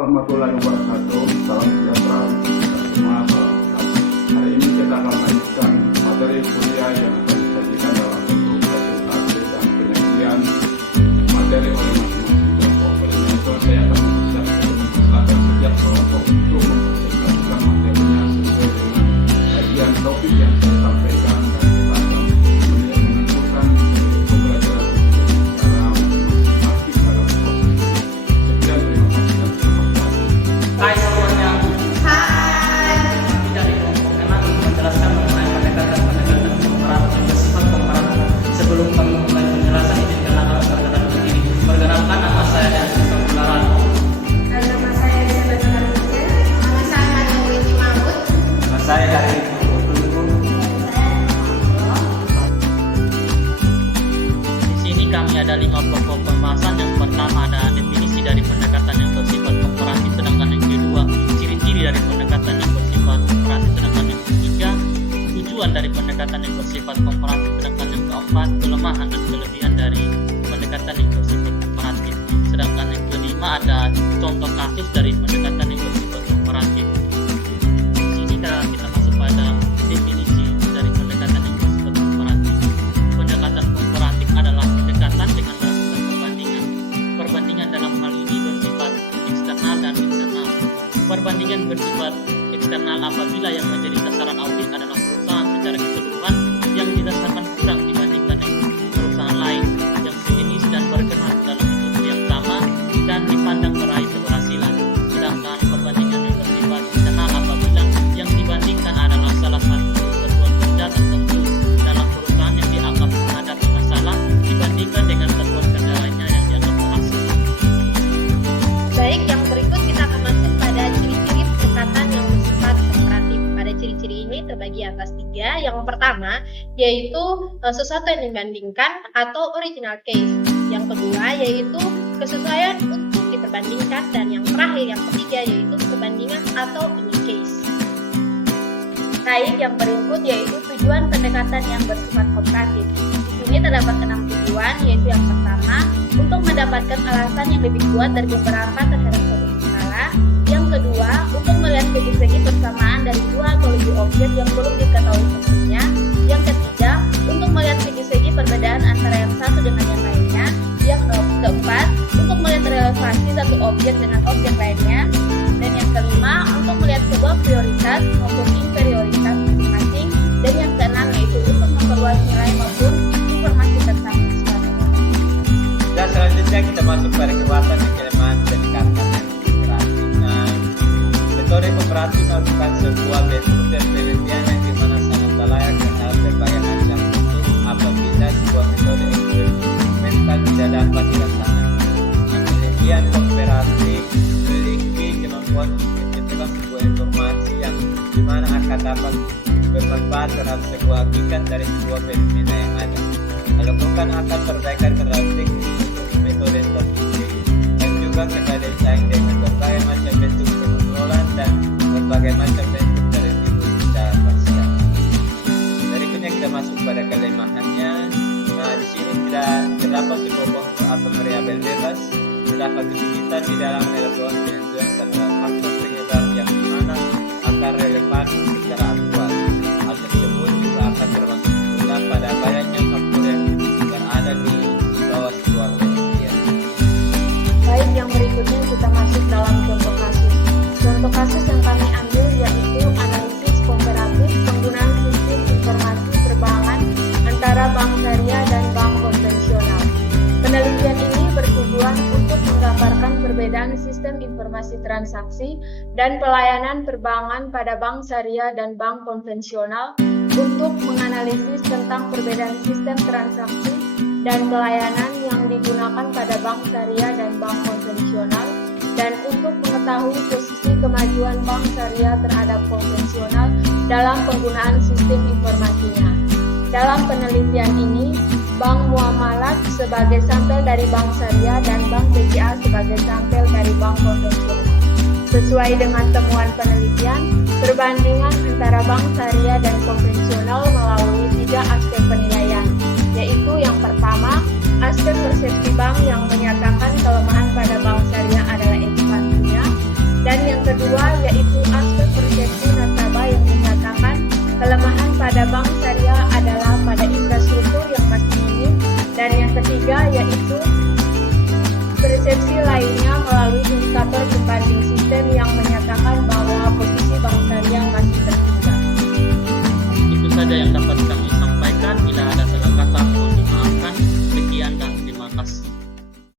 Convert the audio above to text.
warahmatullahi wabarakatuh. Salam sejahtera kita semua. Salam sehat. Hari ini kita akan melanjutkan materi kuliah yang akan disajikan dalam bentuk presentasi dan penyajian materi oleh masing-masing kelompok. Oleh itu saya akan mempersilakan setiap kelompok untuk mempresentasikan materinya sesuai dengan kajian topik yang saya sampaikan, dan kita akan menentukan pembelajaran secara masing-masing dalam proses. Sekian, terima kasih dan selamat datang. Hai semuanya. Hai. Kami dari kelompok enam menjelaskan mengenai pendekatan komparatif yang bersifat komparatif. Sebelum kami mulai penjelasan, izinkan akan perkenalan diri. Perkenalkan, nama saya dan Sistem Pelaran. Dan nama saya Elizabeth Marusia. Nama saya Witi Mahmud. Nama saya dari Di sini kami ada 5 pokok pembahasan. Yang pertama ada definisi dari pendekatan yang bersifat komparatif, sedangkan yang kedua ciri-ciri dari pendekatan yang bersifat komparatif, sedangkan yang ketiga tujuan dari pendekatan yang bersifat komparatif, sedangkan yang keempat kelemahan dan kelebihan dari pendekatan yang bersifat komparatif, sedangkan yang kelima ada contoh kasus dari pendekatan yang bersifat komparatif. Di sini kita masuk pada definisi dari pendekatan yang bersifat komparatif. Pendekatan komparatif adalah pendekatan dengan melakukan perbandingan. Perbandingan dalam hal ini bersifat eksternal dan internal. Perbandingan bersifat eksternal apabila yang menjadi sasaran audit adalah perusahaan secara keseluruhan yang didasarkan kurang dibandingkan dengan perusahaan lain yang sejenis dan bergerak dalam industri yang sama dan dipandang meraih keberhasilan. Sedangkan perbandingan yang bersifat internal apabila yang dibandingkan adalah salah satu satuan kerja tertentu dalam perusahaan yang dianggap menghadapi masalah dibandingkan dengan satuan kerja lainnya yang dianggap berhasil. Baik, yang berikut kita akan masuk pada ciri-ciri pendekatan yang bersifat komparatif. Pada ciri-ciri ini terbagi atas 3. Yang pertama yaitu sesuatu yang dibandingkan atau original case. Yang kedua yaitu kesesuaian untuk diperbandingkan, dan yang terakhir yang ketiga yaitu perbandingan atau unique case. Baik, yang berikut yaitu tujuan pendekatan yang bersifat komparatif. Di sini terdapat 6 tujuan, yaitu yang pertama untuk mendapatkan alasan yang lebih kuat dari beberapa terhadap suatu masalah. Yang kedua, untuk melihat segi-segi persamaan dari 2 atau lebih objek yang belum diketahui sebelumnya. Yang ketiga, untuk melihat segi-segi perbedaan antara yang satu dengan yang lainnya. Yang keempat, untuk melihat relevansi satu objek dengan objek lainnya. Dan yang kelima, untuk melihat sebuah prioritas maupun inferioritas masing-masing. Dan yang keenam yaitu untuk memperluas nilai maupun informasi tentang sesuatu. Dan selanjutnya kita masuk pada kekuatan dan kelemahan pendekatan yang komparatif. Metode komparatif merupakan sebuah bentuk penelitian yang dimana sangat layak terhadap berbagai macam bentuk apabila sebuah metode eksperimental tidak dapat dilaksanakan. Penelitian komparatif memiliki kemampuan untuk menciptakan sebuah informasi yang dimana akan dapat bermanfaat terhadap sebuah hakikat dari sebuah fenomena yang ada. Melakukan akan perbaikan terhadap teknik metode tertentu dan juga kembali bersaing dengan berbagai macam bentuk pengelolaan dan berbagai macam bentuk review secara parsial. Berikutnya kita masuk pada kelemahannya. Di sini tidak terdapat sebuah atau variabel bebas, terdapat kesulitan di dalam melakukan penentuan terhadap faktor penyebab yang dimana akan relevan secara aktual. Hal tersebut juga akan termasuk pula pada banyaknya faktor yang berada di bawah sebuah penelitian. Baik, yang berikutnya kita masuk dalam contoh kasus. Contoh kasus yang kami ambil yaitu analisis komparatif penggunaan sistem informasi perbankan antara bank syariah dan bank konvensional. Penelitian ini bertujuan untuk menggambarkan perbedaan sistem informasi transaksi dan pelayanan perbankan pada bank syariah dan bank konvensional, untuk menganalisis tentang perbedaan sistem transaksi dan pelayanan yang digunakan pada bank syariah dan bank konvensional, dan untuk mengetahui posisi kemajuan bank syariah terhadap konvensional dalam penggunaan sistem informasinya. Dalam penelitian ini, Bank Muamalat sebagai sampel dari bank syariah dan Bank BCA sebagai sampel dari bank konvensional. Sesuai dengan temuan penelitian, perbandingan antara bank syariah dan konvensional melalui 3 aspek penilaian, yaitu yang pertama, aspek persepsi bank yang menyatakan kelemahan pada bank syariah adalah ekspansinya. yang kedua yaitu aspek persepsi nasabah yang menyatakan kelemahan pada bank syariah adalah pada infrastruktur yang masih minim. Dan yang ketiga yaitu persepsi lainnya melalui indikator pembanding sistem yang menyatakan bahwa posisi bank syariah masih tertinggal. Itu saja yang dapat kami